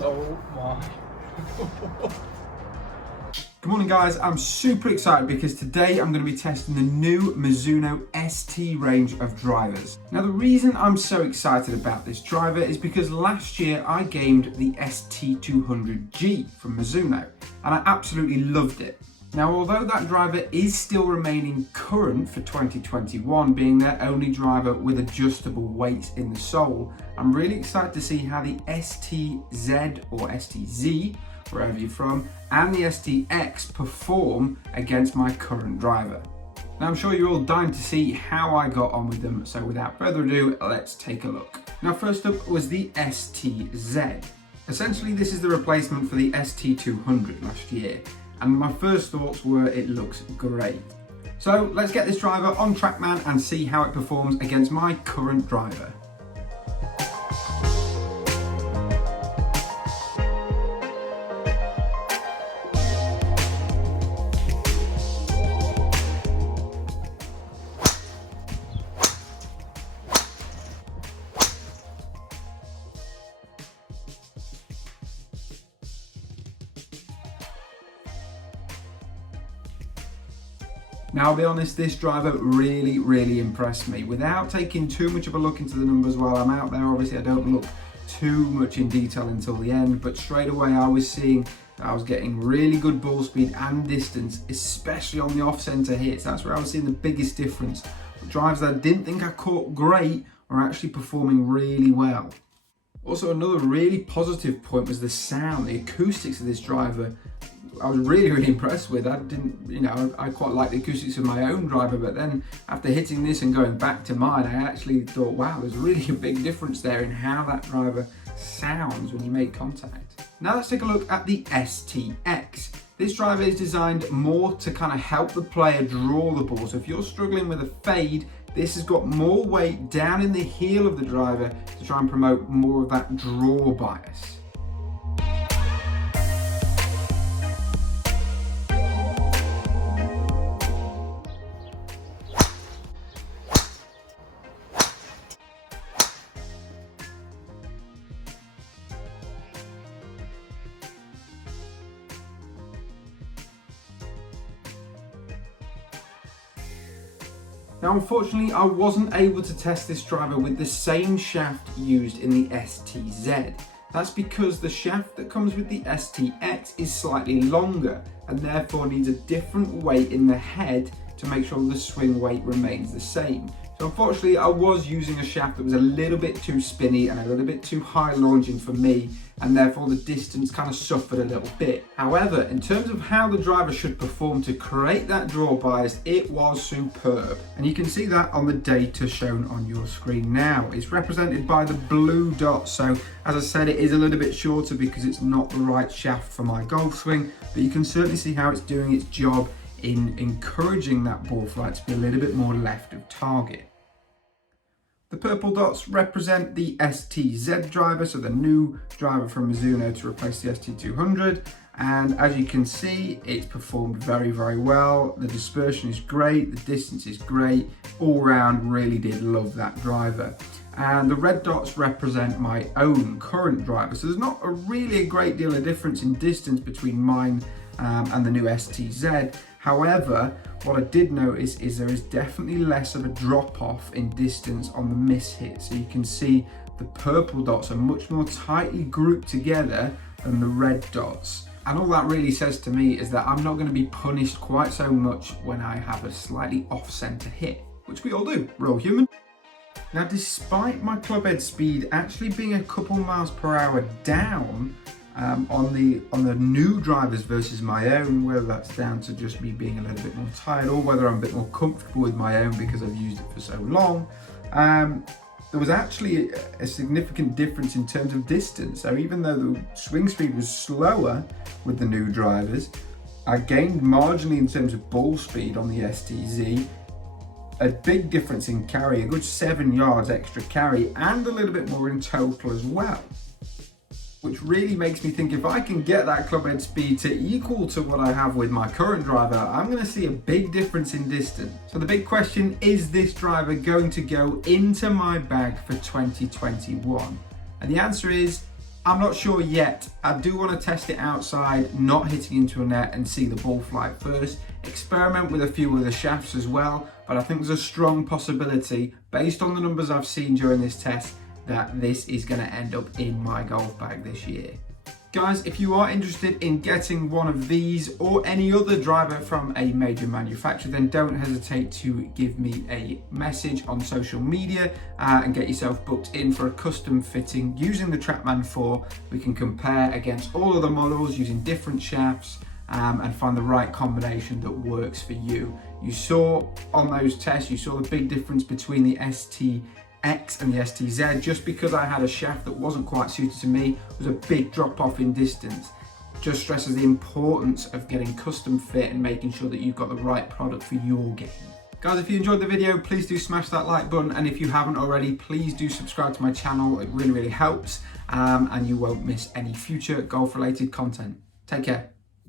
Oh my. Good morning guys, I'm super excited because today I'm going to be testing the new Mizuno ST range of drivers. Now the reason I'm so excited about this driver is because last year I gamed the ST200G from Mizuno and I absolutely loved it. Now although that driver is still remaining current for 2021, being their only driver with adjustable weights in the sole, I'm really excited to see how the STZ or STZ, wherever you're from, and the STX perform against my current driver. Now I'm sure you're all dying to see how I got on with them, so without further ado, let's take a look. Now first up was the STZ. Essentially this is the replacement for the ST200 last year, and my first thoughts were it looks great. So let's get this driver on TrackMan and see how it performs against my current driver. Now I'll be honest, this driver really impressed me. Without taking too much of a look into the numbers while I'm out there, obviously I don't look too much in detail until the end, but straight away I was seeing that I was getting really good ball speed and distance, especially on the off-center hits. That's where I was seeing the biggest difference. The drives that I didn't think I caught great are actually performing really well. Also, another really positive point was the sound, the acoustics of this driver. I was really impressed with. I quite like the acoustics of my own driver, but then after hitting this and going back to mine, I actually thought, wow, there's really a big difference there in how that driver sounds when you make contact. Now let's take a look at the STX. This driver is designed more to kind of help the player draw the ball. So if you're struggling with a fade, this has got more weight down in the heel of the driver to try and promote more of that draw bias. Now unfortunately I wasn't able to test this driver with the same shaft used in the STZ. That's because the shaft that comes with the STX is slightly longer and therefore needs a different weight in the head to make sure the swing weight remains the same. So unfortunately I was using a shaft that was a little bit too spinny and a little bit too high launching for me, and therefore the distance kind of suffered a little bit. However, in terms of how the driver should perform to create that draw bias, it was superb. And you can see that on the data shown on your screen now. It's represented by the blue dots. So as I said, it is a little bit shorter because it's not the right shaft for my golf swing, but you can certainly see how it's doing its job in encouraging that ball flight to be a little bit more left of target. The purple dots represent the STZ driver, so the new driver from Mizuno to replace the ST200. And as you can see, it's performed very well. The dispersion is great, the distance is great. All round, really did love that driver. And the red dots represent my own current driver. So there's not really a great deal of difference in distance between mine and the new STZ. However, what I did notice is there is definitely less of a drop off in distance on the miss hit. So you can see the purple dots are much more tightly grouped together than the red dots. And all that really says to me is that I'm not going to be punished quite so much when I have a slightly off-center hit, which we all do, we're all human. Now, despite my club head speed actually being a couple miles per hour down on the new drivers versus my own, whether that's down to just me being a little bit more tired or whether I'm a bit more comfortable with my own because I've used it for so long, there was actually a significant difference in terms of distance. So even though the swing speed was slower with the new drivers, I gained marginally in terms of ball speed on the STZ, a big difference in carry, a good 7 yards extra carry, and a little bit more in total as well. Which really makes me think if I can get that club head speed to equal to what I have with my current driver, I'm going to see a big difference in distance. So the big question, is this driver going to go into my bag for 2021? And the answer is I'm not sure yet. I do want to test it outside, not hitting into a net, and see the ball flight first. Experiment with a few of the shafts as well, but I think there's a strong possibility, based on the numbers I've seen during this test, that this is going to end up in my golf bag this year. Guys, if you are interested in getting one of these or any other driver from a major manufacturer, then don't hesitate to give me a message on social media and get yourself booked in for a custom fitting using the TrackMan 4. We can compare against all of the models using different shafts and find the right combination that works for you. You saw on those tests, you saw the big difference between the STX and the STZ. Just because I had a shaft that wasn't quite suited to me, was a big drop off in distance. Just stresses the importance of getting custom fit and making sure that you've got the right product for your game. Guys, if you enjoyed the video, please do smash that like button, and if you haven't already, please do subscribe to my channel. It really helps, and you won't miss any future golf related content. Take care.